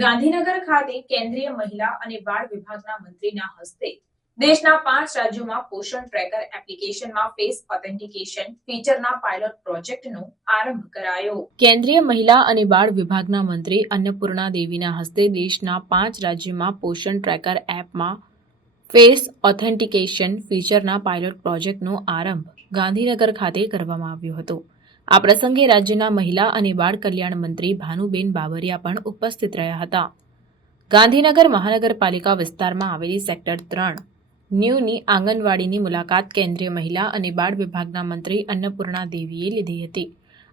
ગાંધીનગર ખાતે કેન્દ્રીય મહિલા અને બાળ વિભાગના મંત્રીના હસ્તે દેશના પાંચ રાજ્યોમાં પોષણ ટ્રેકર એપ્લિકેશનમાં ફેસ ઓથેન્ટિકેશન ફીચરના પાયલોટ પ્રોજેક્ટનો આરંભ કરાયો. કેન્દ્રીય મહિલા અને બાળ વિભાગના મંત્રી અન્નપૂર્ણા દેવીના હસ્તે દેશના પાંચ રાજ્યોમાં પોષણ ટ્રેકર એપમાં ફેસ ઓથેન્ટિકેશન ફીચરના પાયલોટ પ્રોજેક્ટનો આરંભ ગાંધીનગર ખાતે કરવામાં આવ્યો હતો. આ પ્રસંગે રાજ્યના મહિલા અને બાળ કલ્યાણ મંત્રી ભાનુબેન બાબરિયા પણ ઉપસ્થિત રહ્યા હતા. ગાંધીનગર મહાનગરપાલિકા વિસ્તારમાં આવેલી સેક્ટર ત્રણ ન્યૂની આંગણવાડીની મુલાકાત કેન્દ્રીય મહિલા અને બાળ વિભાગના મંત્રી અન્નપૂર્ણા દેવીએ લીધી હતી.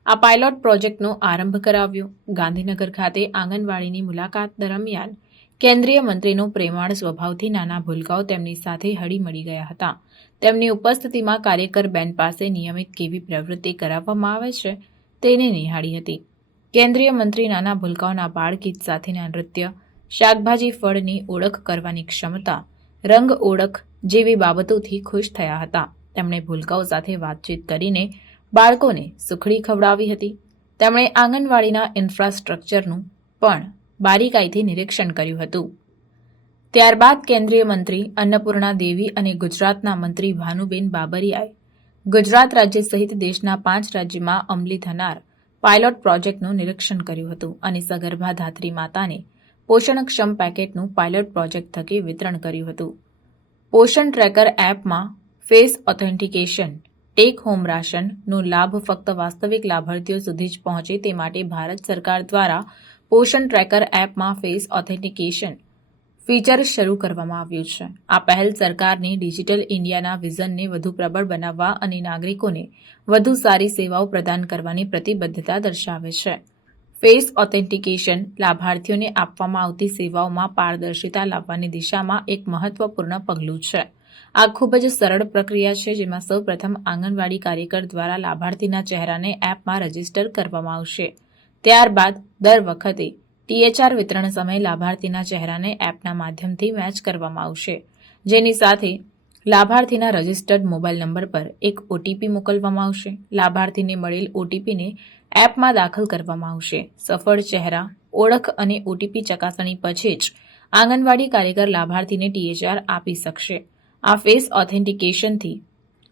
આ પાયલોટ પ્રોજેક્ટનો આરંભ કરાવ્યો. ગાંધીનગર ખાતે આંગણવાડીની મુલાકાત દરમિયાન કેન્દ્રીય મંત્રીનો પ્રેમાળ સ્વભાવથી નાના ભૂલકાઓ તેમની સાથે હળીમળી ગયા હતા. તેમની ઉપસ્થિતિમાં કાર્યકર બેન પાસે નિયમિત કેવી પ્રવૃત્તિ કરાવવામાં આવે છે તેને નિહાળી હતી. કેન્દ્રીય મંત્રી નાના ભૂલકાઓના બાળગીત સાથેના નૃત્ય, શાકભાજી ફળની ઓળખ કરવાની ક્ષમતા, રંગ ઓળખ જેવી બાબતોથી ખુશ થયા હતા. તેમણે ભૂલકાઓ સાથે વાતચીત કરીને બાળકોને સુખડી ખવડાવી હતી. તેમણે આંગણવાડીના ઇન્ફ્રાસ્ટ્રક્ચરનું પણ બારીકાઈથી નિરીક્ષણ કર્યું હતું. ત્યારબાદ કેન્દ્રીય મંત્રી અન્નપૂર્ણા દેવી અને ગુજરાતના મંત્રી ભાનુબેન બાબરિયાએ ગુજરાત રાજ્ય સહિત દેશના પાંચ રાજ્યમાં અમલી થનાર પાયલોટ પ્રોજેક્ટનું નિરીક્ષણ કર્યું હતું અને સગર્ભા ધાત્રી માતાને પોષણક્ષમ પેકેટનું પાયલોટ પ્રોજેક્ટ થકી વિતરણ કર્યું હતું. પોષણ ટ્રેકર એપમાં ફેસ ઓથેન્ટિકેશન, ટેક હોમ રાશનનો લાભ ફક્ત વાસ્તવિક લાભાર્થીઓ સુધી જ પહોંચે તે માટે ભારત સરકાર દ્વારા પોષણ ટ્રેકર એપમાં ફેસ ઓથેન્ટિકેશન ફીચર શરૂ કરવામાં આવ્યું છે. આ પહેલ સરકારની ડિજિટલ ઇન્ડિયાના વિઝનને વધુ પ્રબળ બનાવવા અને નાગરિકોને વધુ સારી સેવાઓ પ્રદાન કરવાની પ્રતિબદ્ધતા દર્શાવે છે. ફેસ ઓથેન્ટિકેશન લાભાર્થીઓને આપવામાં આવતી સેવાઓમાં પારદર્શિતા લાવવાની દિશામાં એક મહત્વપૂર્ણ પગલું છે. આ ખૂબ જ સરળ પ્રક્રિયા છે જેમાં સૌપ્રથમ આંગણવાડી કાર્યકર દ્વારા લાભાર્થીના ચહેરાને એપમાં રજિસ્ટર કરવામાં આવશે. ત્યારબાદ દર વખતે ટીએચઆર વિતરણ સમયે લાભાર્થીના ચહેરાને એપના માધ્યમથી મેચ કરવામાં આવશે. જેની સાથે લાભાર્થીના રજિસ્ટર્ડ મોબાઈલ નંબર પર એક ઓટીપી મોકલવામાં આવશે. લાભાર્થીને મળેલ ઓટીપીને એપમાં દાખલ કરવામાં આવશે. સફળ ચહેરા, ઓળખ અને ઓટીપી ચકાસણી પછી જ આંગણવાડી કાર્યકર લાભાર્થીને ટીએચઆર આપી શકશે. આ ફેસ ઓથેન્ટિકેશનથી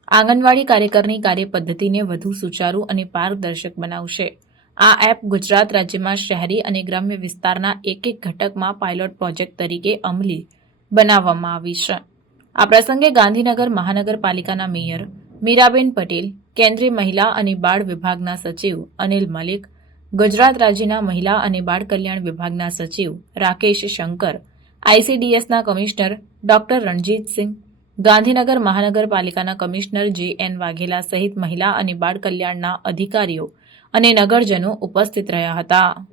આંગણવાડી કાર્યકરની કાર્યપદ્ધતિને વધુ સુચારુ અને પારદર્શક બનાવશે. આ એપ ગુજરાત રાજ્યમાં શહેરી અને ગ્રામ્ય વિસ્તારના એક એક ઘટકમાં પાયલોટ પ્રોજેક્ટ તરીકે અમલી બનાવવામાં આવી છે. આ પ્રસંગે ગાંધીનગર મહાનગરપાલિકાના મેયર મીરાબેન પટેલ, કેન્દ્રીય મહિલા અને બાળ વિભાગના સચિવ અનિલ મલિક, ગુજરાત રાજ્યના મહિલા અને બાળ કલ્યાણ વિભાગના સચિવ રાકેશ શંકર આઈસીડીએસના કમિશનર ડોક્ટર રણજીતસિંહ ગાંધીનગર મહાનગરપાલિકાના કમિશનર જે એન વાઘેલા સહિત મહિલા અને બાળ કલ્યાણના અધિકારીઓ અને નગરજનો ઉપસ્થિત રહ્યા હતા.